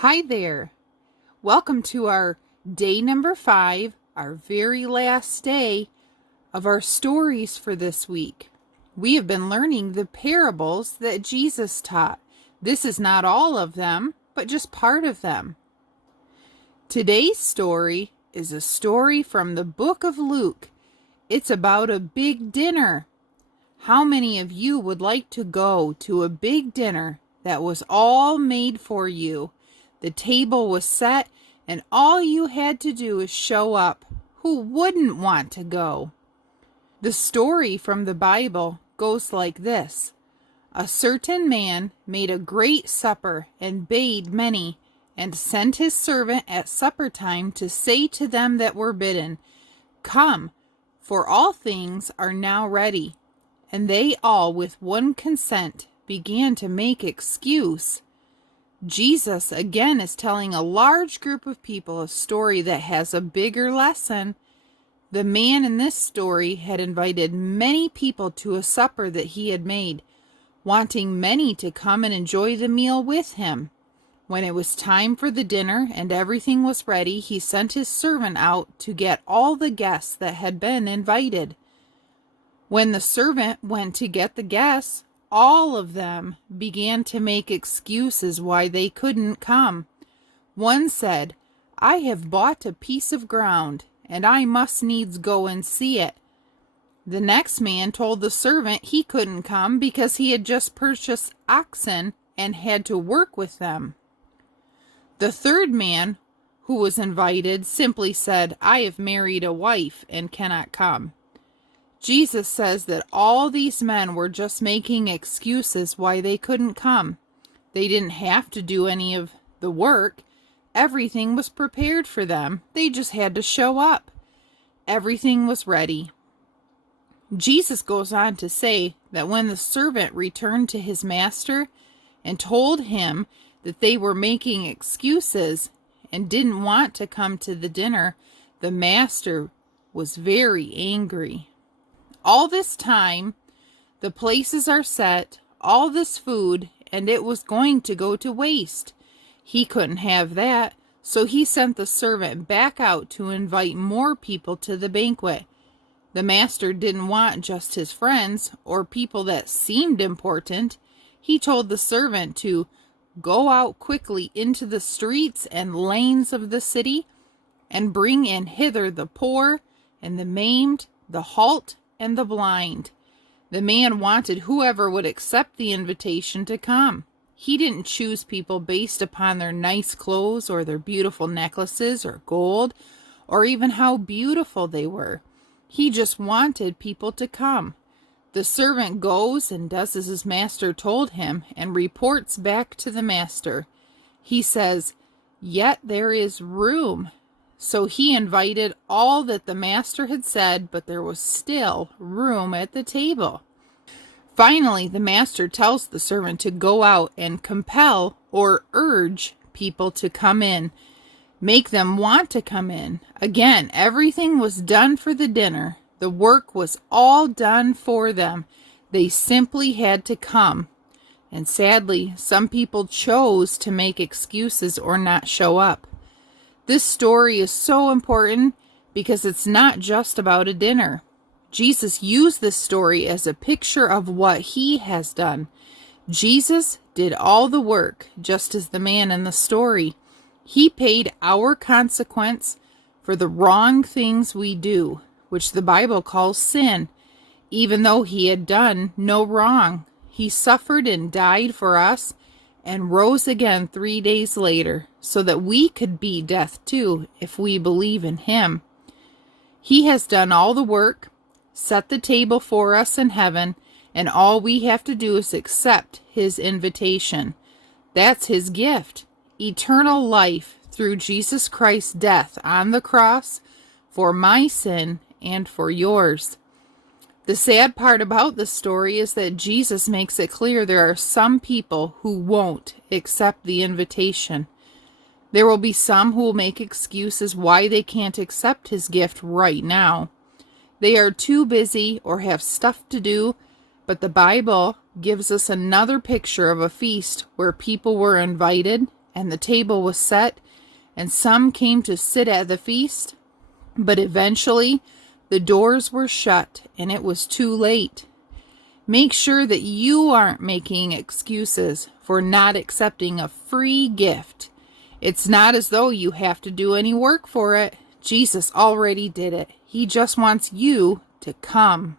Hi there. Welcome to our day number 5, our very last day of our stories for this week. We have been learning the parables that Jesus taught. This is not all of them, but just part of them. Today's story is a story from the book of Luke. It's about a big dinner. How many of you would like to go to a big dinner that was all made for you? The table was set, and all you had to do is show up. Who wouldn't want to go? The story from the Bible goes like this. A certain man made a great supper and bade many, and sent his servant at supper time to say to them that were bidden, Come, for all things are now ready. And they all with one consent began to make excuse. Jesus again is telling a large group of people a story that has a bigger lesson. The man in this story had invited many people to a supper that he had made, wanting many to come and enjoy the meal with him. When it was time for the dinner and everything was ready, he sent his servant out to get all the guests that had been invited. When the servant went to get the guests, all of them began to make excuses why they couldn't come. One said, I have bought a piece of ground, and I must needs go and see it. The next man told the servant he couldn't come because he had just purchased oxen and had to work with them. The third man, who was invited, simply said, I have married a wife and cannot come. Jesus says that all these men were just making excuses why they couldn't come. They didn't have to do any of the work. Everything was prepared for them. They just had to show up. Everything was ready. Jesus goes on to say that when the servant returned to his master and told him that they were making excuses and didn't want to come to the dinner, the master was very angry. All this time, the places are set, all this food, and it was going to go to waste. He couldn't have that, so he sent the servant back out to invite more people to the banquet. The master didn't want just his friends or people that seemed important. He told the servant to go out quickly into the streets and lanes of the city and bring in hither the poor and the maimed, the halt, and the blind. The man wanted whoever would accept the invitation to come. He didn't choose people based upon their nice clothes or their beautiful necklaces or gold or even how beautiful they were. He just wanted people to come. The servant goes and does as his master told him and reports back to the master. He says, Yet there is room. So he invited all that the master had said, but there was still room at the table. Finally, the master tells the servant to go out and compel or urge people to come in. Make them want to come in. Again, everything was done for the dinner. The work was all done for them. They simply had to come. And sadly, some people chose to make excuses or not show up. This story is so important because it's not just about a dinner. Jesus used this story as a picture of what he has done. Jesus did all the work, just as the man in the story. He paid our consequence for the wrong things we do, which the Bible calls sin. Even though he had done no wrong, he suffered and died for us and rose again 3 days later, so that we could be death too if we believe in him. He has done all the work, set the table for us in heaven, and all we have to do is accept his invitation. That's his gift, eternal life through Jesus Christ's death on the cross for my sin and for yours. The sad part about this story is that Jesus makes it clear there are some people who won't accept the invitation. There will be some who will make excuses why they can't accept his gift right now. They are too busy or have stuff to do, but the Bible gives us another picture of a feast where people were invited and the table was set, and some came to sit at the feast. But eventually, the doors were shut, and it was too late. Make sure that you aren't making excuses for not accepting a free gift. It's not as though you have to do any work for it. Jesus already did it. He just wants you to come.